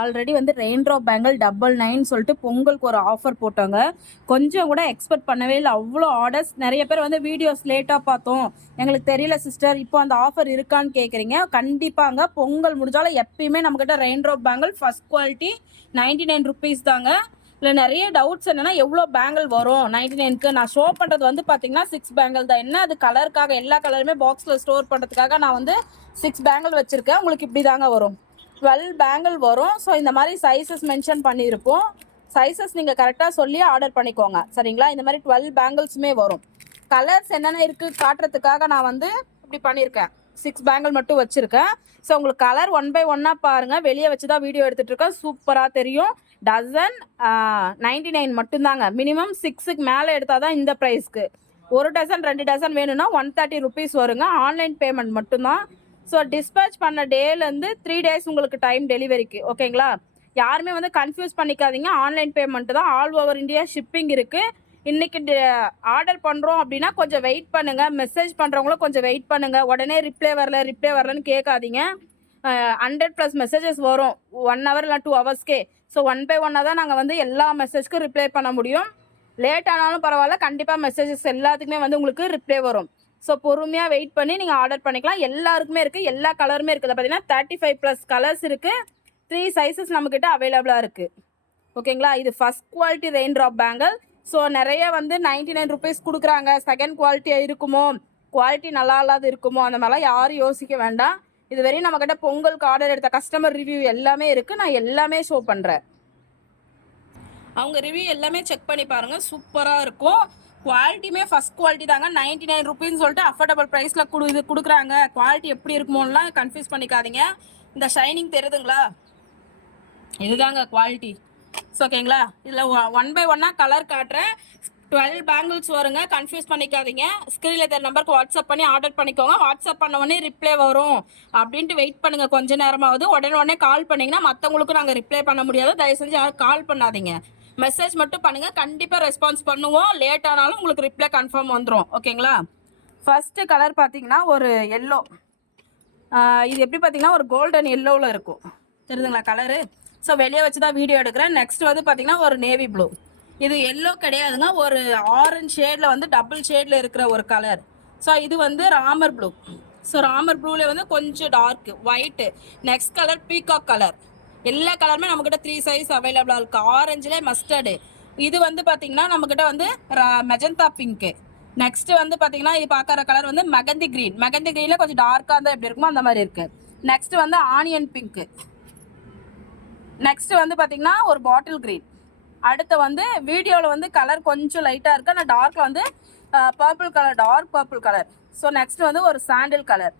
Already வந்து rain drop bangle 999 சொல்லிட்டு பொங்கலுக்கு ஒரு ஆஃபர் போட்டாங்க. கொஞ்சம் கூட எக்ஸ்பெக்ட் பண்ணவே இல்லை, அவ்வளோ ஆர்டர்ஸ். நிறைய பேர் வந்து வீடியோஸ் லேட்டாக பார்த்தோம், எங்களுக்கு தெரியல சிஸ்டர், இப்போ அந்த ஆஃபர் இருக்கான்னு கேட்குறீங்க. கண்டிப்பாங்க, பொங்கல் முடிஞ்சாலும் எப்பயுமே நம்மக்கிட்ட rain drop bangle first quality 99 rupees தாங்க. இல்லை நிறைய டவுட்ஸ் என்னன்னா எவ்வளோ பேங்கிள் வரும் 99க்கு. நான் ஷோ பண்ணுறது வந்து பார்த்தீங்கன்னா 6 பேங்கிள் தான். என்ன அது கலருக்காக, எல்லா கலருமே பாக்ஸில் ஸ்டோர் பண்ணுறதுக்காக நான் வந்து 6 பேங்கிள் வச்சுருக்கேன். உங்களுக்கு இப்படி தாங்க வரும், 12 பேங்கிள் வரும். ஸோ இந்த மாதிரி சைஸஸ் மென்ஷன் பண்ணியிருப்போம். சைஸஸ் நீங்கள் கரெக்டாக சொல்லி ஆர்டர் பண்ணிக்கோங்க, சரிங்களா? இந்த மாதிரி 12 பேங்கிள்ஸுமே வரும். கலர்ஸ் என்னென்ன இருக்குது காட்டுறதுக்காக நான் வந்து இப்படி பண்ணியிருக்கேன், 6 பேங்கிள் மட்டும் வச்சுருக்கேன். ஸோ உங்களுக்கு கலர் 1 பை 1 பாருங்கள். வெளியே வச்சு தான் வீடியோ எடுத்துகிட்டு இருக்கேன், சூப்பராக தெரியும். டசன் 99 மட்டும்தாங்க. மினிமம் 6க்கு மேலே எடுத்தால் தான் இந்த ப்ரைஸ்க்கு. ஒரு டசன் 2 டசன் வேணும்னா 130 ருபீஸ் வருங்க. ஆன்லைன் பேமெண்ட் மட்டும்தான். ஸோ டிஸ்பேச் பண்ண டேலேருந்து 3 டேஸ் உங்களுக்கு டைம் டெலிவரிக்கு, ஓகேங்களா? யாருமே வந்து கன்ஃபியூஸ் பண்ணிக்காதீங்க, ஆன்லைன் பேமெண்ட் தான். ஆல் ஓவர் இந்தியா ஷிப்பிங் இருக்குது. இன்றைக்கி ஆர்டர் பண்ணுறோம் அப்படின்னா கொஞ்சம் வெயிட் பண்ணுங்கள். மெசேஜ் பண்ணுறவங்களும் கொஞ்சம் வெயிட் பண்ணுங்கள். உடனே ரிப்ளை வரலன்னு கேட்காதீங்க. 100+ மெசேஜஸ் வரும் 1 ஹவர் இல்லை 2 ஹவர்ஸ்க்கே. ஸோ 1 பை 1 தான் நாங்கள் வந்து எல்லா மெசேஜ்க்கும் ரிப்ளை பண்ண முடியும். லேட் ஆனாலும் பரவாயில்ல, கண்டிப்பாக மெசேஜஸ் எல்லாத்துக்குமே வந்து உங்களுக்கு ரிப்ளை வரும். ஸோ பொறுமையாக வெயிட் பண்ணி நீங்கள் ஆர்டர் பண்ணிக்கலாம். எல்லாருக்குமே இருக்குது, எல்லா கலருமே இருக்குது. பார்த்தீங்கன்னா 35+ கலர்ஸ் இருக்குது. 3 சைஸஸ் நம்மக்கிட்ட அவைலபிளாக இருக்குது, ஓகேங்களா? இது first quality rain drop bangle. So நிறைய வந்து 99 ருபீஸ் கொடுக்குறாங்க, செகண்ட் குவாலிட்டியாக இருக்குமோ, குவாலிட்டி நல்லா இல்லாத இருக்குமோ, அந்த மாதிரிலாம் யாரும் யோசிக்க வேண்டாம். இது வரையும் நம்மக்கிட்ட பொங்கலுக்கு ஆர்டர் எடுத்த கஸ்டமர் ரிவ்யூ எல்லாமே இருக்குது. நான் எல்லாமே ஷோ பண்ணுறேன். அவங்க ரிவ்யூ எல்லாமே செக் பண்ணி பாருங்கள், சூப்பராக இருக்கும். குவாலிட்டியுமே ஃபஸ்ட் குவாலிட்டி தாங்க. 99 ருபீஸ்ன்னு சொல்லிட்டு அஃபோர்டபுள் ப்ரைஸில் கொடுக்குறாங்க. குவாலிட்டி எப்படி இருக்குமோலாம் கன்ஃபியூஸ் பண்ணிக்காதீங்க. இந்த ஷைனிங் தெரியுதுங்களா, இதுதாங்க குவாலிட்டி. ஓகேங்களா? இதில் 1 பை 1 கலர் காட்டுறேன். 12 பேங்கிள்ஸ் வருங்க, கன்ஃபியூஸ் பண்ணிக்காதீங்க. ஸ்க்ரீனில் இருக்கிற நம்பருக்கு வாட்ஸ்அப் பண்ணி ஆர்டர் பண்ணிக்கோங்க. வாட்ஸ்அப் பண்ண உடனே ரிப்ளை வரும் அப்படின்ட்டு வெயிட் பண்ணுங்கள். கொஞ்சம் நேரமாவது உடனே கால் பண்ணிங்கன்னா மற்றவங்களுக்கும் நாங்கள் ரிப்ளை பண்ண முடியாது. தயவு செஞ்சு யாரும் கால் பண்ணாதீங்க, மெசேஜ் மட்டும் பண்ணுங்கள். கண்டிப்பாக ரெஸ்பான்ஸ் பண்ணுவோம். லேட் ஆனாலும் உங்களுக்கு ரிப்ளை கன்ஃபார்ம் வந்துடும், ஓகேங்களா? ஃபஸ்ட்டு கலர் பார்த்தீங்கன்னா ஒரு எல்லோ. இது எப்படி பார்த்தீங்கன்னா ஒரு கோல்டன் எல்லோவில் இருக்கும், தெரியுதுங்களா கலரு? ஸோ வெளியே வச்சு தான் வீடியோ எடுக்கிறேன். நெக்ஸ்ட் வந்து பார்த்தீங்கன்னா ஒரு நேவி ப்ளூ. இது எல்லோ கிடையாதுங்க, ஒரு ஆரஞ்ச் ஷேடில் வந்து டபுள் ஷேடில் இருக்கிற ஒரு கலர். ஸோ இது வந்து ராமர் ப்ளூ. ஸோ ராமர் ப்ளூவில் வந்து கொஞ்சம் dark white. Next colour peacock colour. எல்லா கலருமே நம்மக்கிட்ட 3 சைஸ் அவைலபிளாக இருக்குது. ஆரஞ்சில் மஸ்டர்டு. இது வந்து பார்த்திங்கன்னா நம்மக்கிட்ட வந்து மெஜந்தா பிங்க்கு. நெக்ஸ்ட்டு வந்து பார்த்திங்கன்னா இது பார்க்குற கலர் வந்து மெகந்தி க்ரீன். மெகந்தி க்ரீனில் கொஞ்சம் டார்க்காக இருந்தால் எப்படி இருக்குமோ அந்த மாதிரி இருக்குது. நெக்ஸ்ட்டு வந்து ஆனியன் பிங்க்கு. நெக்ஸ்ட்டு வந்து பார்த்திங்கன்னா ஒரு பாட்டில் க்ரீன். அடுத்து வந்து வீடியோவில் வந்து கலர் கொஞ்சம் லைட்டாக இருக்குது, ஆனால் டார்க்கில் வந்து purple colour, dark purple colour. So next வந்து ஒரு சாண்டில் கலர்.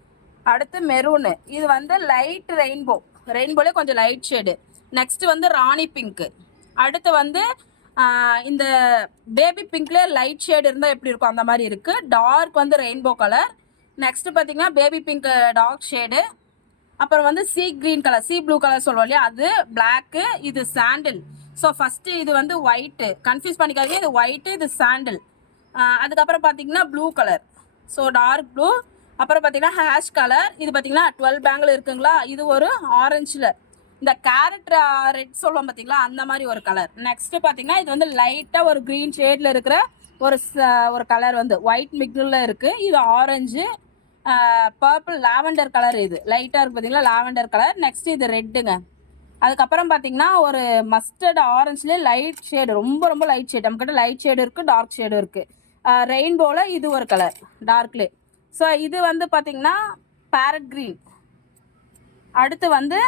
அடுத்து மெரூனு. இது வந்து லைட் ரெயின்போ, ரெயின்போலே கொஞ்சம் லைட் ஷேடு. நெக்ஸ்ட்டு வந்து ராணி பிங்க்கு. அடுத்து வந்து இந்த பேபி பிங்க்லேயே லைட் ஷேடு இருந்தால் எப்படி இருக்கும் அந்த மாதிரி இருக்குது. டார்க் வந்து ரெயின்போ கலர். நெக்ஸ்ட்டு பார்த்திங்கன்னா பேபி பிங்க் டார்க் ஷேடு. அப்புறம் வந்து sea green colour, sea blue colour சொல்லுவோம் இல்லையா, அது பிளாக்கு. இது சாண்டில். ஸோ ஃபஸ்ட்டு இது வந்து ஒயிட்டு, கன்ஃபியூஸ் பண்ணிக்காதீங்க, இது ஒயிட்டு, இது சாண்டில். அதுக்கப்புறம் பார்த்தீங்கன்னா blue colour, so dark blue. அப்புறம் பார்த்தீங்கன்னா ஹேஷ் கலர். இது பார்த்தீங்கன்னா 12 பேங்கிள் இருக்குங்களா, இது ஒரு ஆரஞ்சில் இந்த கேரட் ரெட் சொல்லுவோம் பார்த்தீங்களா, அந்த மாதிரி ஒரு கலர். நெக்ஸ்ட்டு பார்த்தீங்கன்னா இது வந்து லைட்டாக ஒரு க்ரீன் ஷேடில் இருக்கிற ஒரு கலர் வந்து ஒயிட் மிக்னில் இருக்குது. இது ஆரஞ்சு, பர்பிள் லாவெண்டர் கலர். இது லைட்டாக இருக்குது பார்த்தீங்களா, லாவெண்டர் கலர். நெக்ஸ்ட் இது ரெட்டுங்க. அதுக்கப்புறம் பார்த்தீங்கன்னா ஒரு மஸ்டர்ட் ஆரஞ்சுலேயே லைட் ஷேடு, ரொம்ப ரொம்ப லைட் ஷேடு. நம்மக்கிட்ட லைட் ஷேடு இருக்குது, டார்க் ஷேடு இருக்குது. ரெயின்போவில் இது ஒரு கலர் டார்க்லே. ஸோ இது வந்து பார்த்தீங்கன்னா பேரட் க்ரீன். அடுத்து வந்து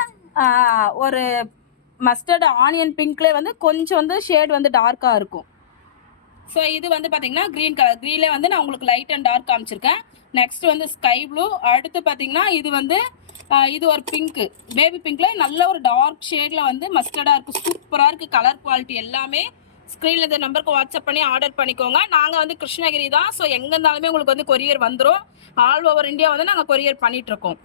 ஒரு மஸ்டர்டு ஆனியன் பிங்க்லேயே வந்து கொஞ்சம் வந்து ஷேடு வந்து டார்க்காக இருக்கும். ஸோ இது வந்து பார்த்தீங்கன்னா க்ரீன் கலர். க்ரீனில் வந்து நான் உங்களுக்கு லைட் அண்ட் டார்க் காமிச்சிருக்கேன். நெக்ஸ்ட் வந்து ஸ்கை ப்ளூ. அடுத்து பார்த்தீங்கன்னா இது வந்து இது ஒரு பிங்க்கு, பேபி பிங்க்கில் நல்ல ஒரு டார்க் ஷேடில் வந்து மஸ்டர்டாக இருக்குது. சூப்பராக இருக்குது கலர் குவாலிட்டி எல்லாமே. ஸ்க்ரீனில் இந்த நம்பருக்கு வாட்ஸ்அப் பண்ணி ஆர்டர் பண்ணிக்கோங்க. நாங்கள் வந்து கிருஷ்ணகிரி தான். ஸோ எங்கே இருந்தாலுமே உங்களுக்கு வந்து கொரியர் வந்துடும். ஆல் ஓவர் இந்தியா வந்து நாங்கள் கொரியர் பண்ணிகிட்ருக்கோம்.